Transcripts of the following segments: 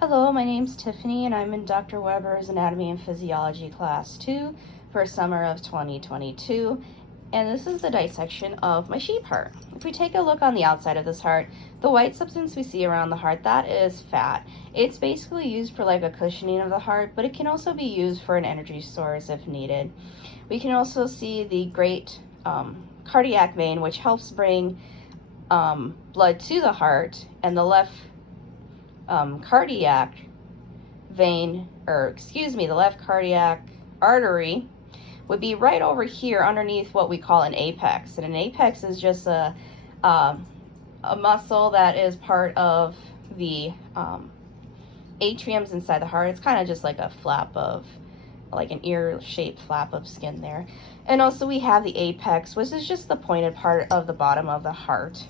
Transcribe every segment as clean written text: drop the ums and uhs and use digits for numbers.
Hello, my name's Tiffany and I'm in Dr. Weber's Anatomy and Physiology Class 2 for summer of 2022. And this is the dissection of my sheep heart. If we take a look on the outside of this heart, the white substance we see around the heart, that is fat. It's basically used for like a cushioning of the heart, but it can also be used for an energy source if needed. We can also see the great cardiac vein, which helps bring blood to the heart, and the left cardiac vein, the left cardiac artery would be right over here underneath what we call an apex. And an apex is just a muscle that is part of the atriums inside the heart. It's kind of just like a flap of, like an ear-shaped flap of skin there. And also we have the apex, which is just the pointed part of the bottom of the heart.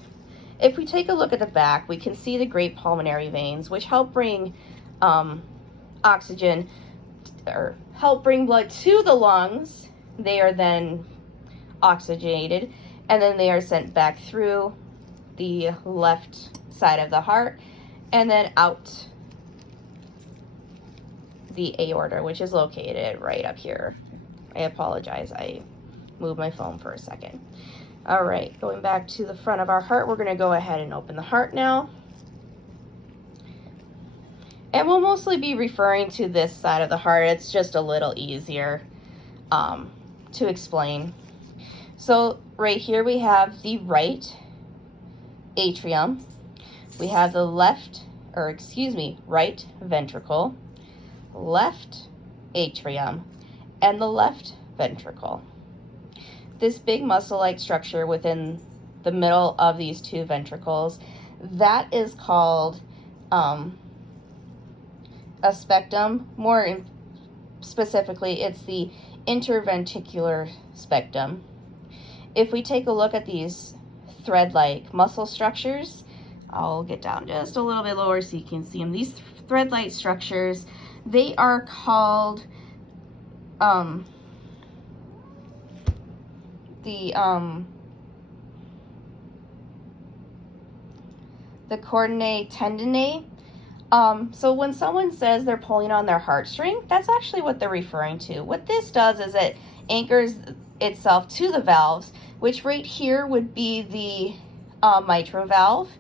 If we take a look at the back, we can see the great pulmonary veins, which help bring oxygen, or help bring blood to the lungs. They are then oxygenated, and then they are sent back through the left side of the heart, and then out the aorta, which is located right up here. I apologize, I moved my phone for a second. All right, going back to the front of our heart, we're going to go ahead and open the heart now. And we'll mostly be referring to this side of the heart. It's just a little easier to explain. So right here we have the right atrium. We have the right ventricle, left atrium, and the left ventricle. This big muscle-like structure within the middle of these two ventricles, that is called a spectum. More specifically, it's the interventricular spectrum. If we take a look at these thread-like muscle structures, I'll get down just a little bit lower so you can see them. These thread-like structures, they are called the coordinae tendineae. So when someone says they're pulling on their heartstring, that's actually what they're referring to. What this does is it anchors itself to the valves, which right here would be the mitral valve,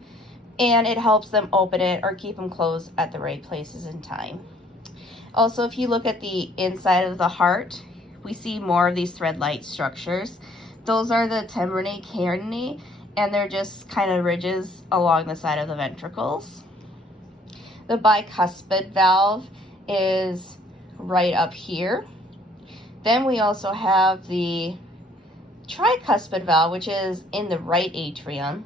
and it helps them open it or keep them closed at the right places in time. Also, if you look at the inside of the heart, we see more of these thread-like structures. Those are the membranae carininae, and they're just kind of ridges along the side of the ventricles. The bicuspid valve is right up here. Then we also have the tricuspid valve, which is in the right atrium.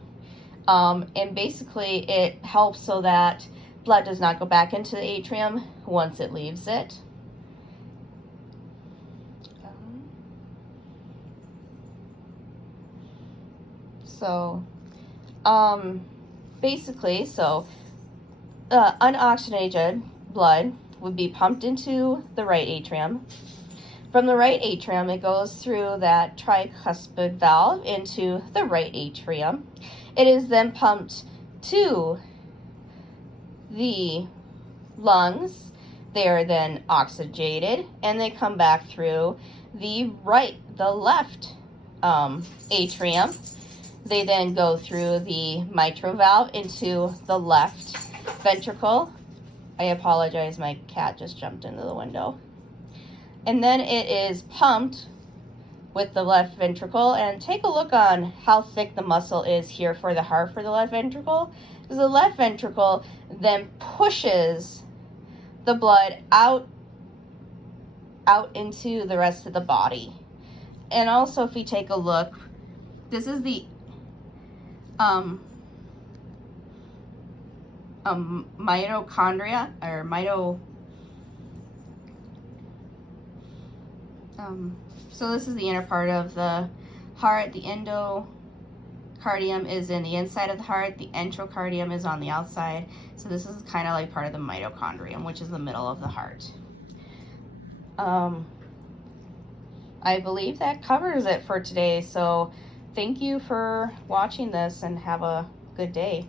And basically it helps so that blood does not go back into the atrium once it leaves it. Unoxygenated blood would be pumped into the right atrium. From the right atrium, it goes through that tricuspid valve into the right atrium. It is then pumped to the lungs. They are then oxygenated, and they come back through the left atrium. They then go through the mitral valve into the left ventricle. I apologize, my cat just jumped into the window. And then it is pumped with the left ventricle. And take a look on how thick the muscle is here for the heart for the left ventricle. Because the left ventricle then pushes the blood out into the rest of the body. And also, if we take a look, this is the mitochondria, or so this is the inner part of the heart. The endocardium is in the inside of the heart. The enterocardium is on the outside. So this is kind of like part of the mitochondrium, which is the middle of the heart. I believe that covers it for today. So thank you for watching this, and have a good day.